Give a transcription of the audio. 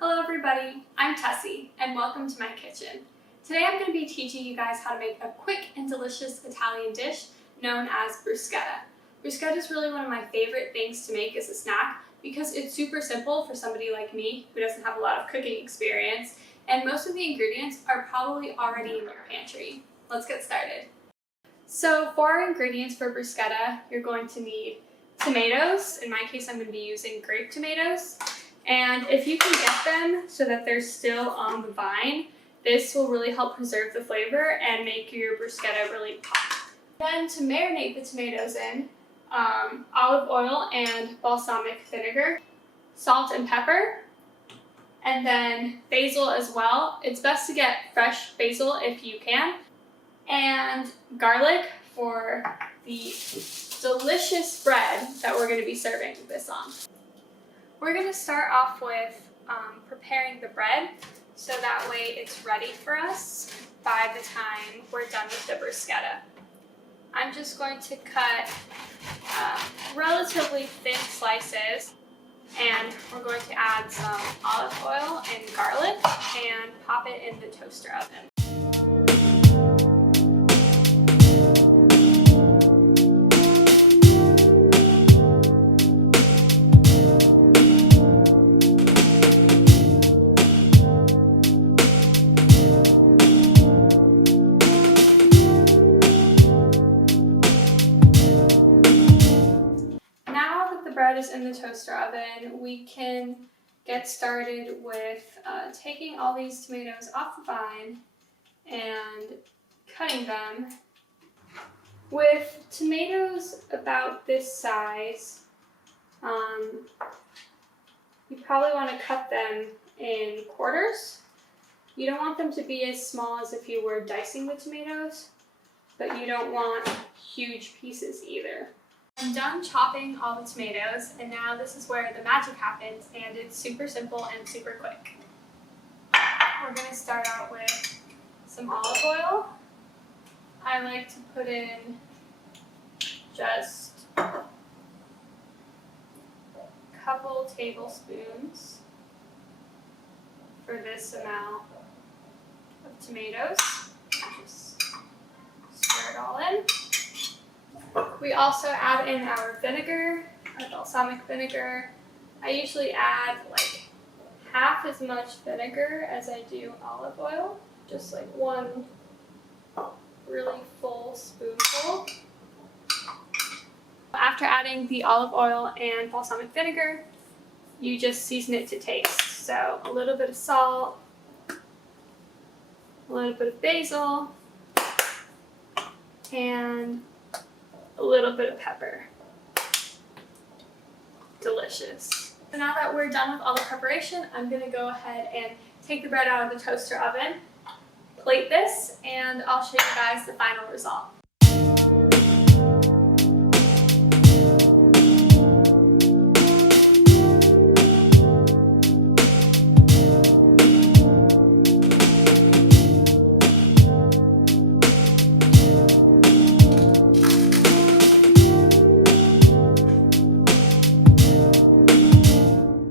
Hello everybody, I'm Tessie and welcome to my kitchen. Today I'm going to be teaching you guys how to make a quick and delicious Italian dish known as bruschetta. Bruschetta is really one of my favorite things to make as a snack because it's super simple for somebody like me who doesn't have a lot of cooking experience, and most of the ingredients are probably already in your pantry. Let's get started. So for our ingredients for bruschetta, you're going to need tomatoes. In my case, I'm going to be using grape tomatoes. And if you can get them so that they're still on the vine, this will really help preserve the flavor and make your bruschetta really pop. Then to marinate the tomatoes in, olive oil and balsamic vinegar, salt and pepper, and then basil as well. It's best to get fresh basil if you can, and garlic for the delicious bread that we're going to be serving this on. We're going to start off with preparing the bread so that way it's ready for us by the time we're done with the bruschetta. I'm just going to cut relatively thin slices, and we're going to add some olive oil and garlic and pop it in the toaster oven. The bread is in the toaster oven, we can get started with taking all these tomatoes off the vine and cutting them. With tomatoes about this size, you probably want to cut them in quarters. You don't want them to be as small as if you were dicing the tomatoes, but you don't want huge pieces either. I'm done chopping all the tomatoes, and now this is where the magic happens, and it's super simple and super quick. We're going to start out with some olive oil. I like to put in just a couple tablespoons for this amount of tomatoes. Just stir it all in. We also add in our vinegar, our balsamic vinegar. I usually add like half as much vinegar as I do olive oil, just like one really full spoonful. After adding the olive oil and balsamic vinegar, you just season it to taste. So a little bit of salt, a little bit of basil, and a little bit of pepper. Delicious. So now that we're done with all the preparation, I'm going to go ahead and take the bread out of the toaster oven, plate this, and I'll show you guys the final result.